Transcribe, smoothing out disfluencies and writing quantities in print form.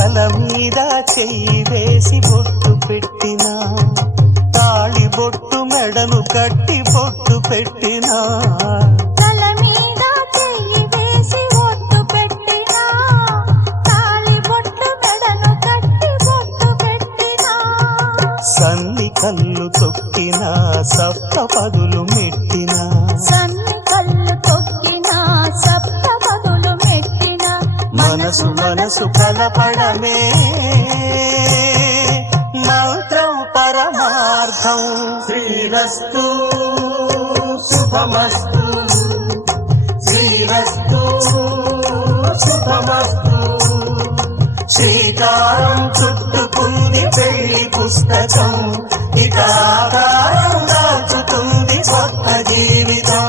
తల మీద చెయ్యి వేసి బొట్టు పెట్టినా, తాళి బొట్టు మెడను కట్టి బొట్టు పెట్టినా, తల మీద చెయ్యి వేసి బొట్టు పెట్టినా, తాళి బొట్టు మెడను కట్టి బొట్టు పెట్టినా, సన్ని కళ్ళు తొక్కినా సప్త పదులు మెట్టినా, సన్ని కళ్ళు తొక్కినా సప్త పదులు మెట్టినా, మనసు మనసు కలపడమే మంత్రం పరమార్థం. శ్రీరస్తు శుభమస్తు, శ్రీరస్తు శుభమస్తు. శ్రీకారం చుట్టుకుంది పెళ్లి పుస్తకం, ఇక ఆకారం దాచుతుంది కొత్త జీవితం.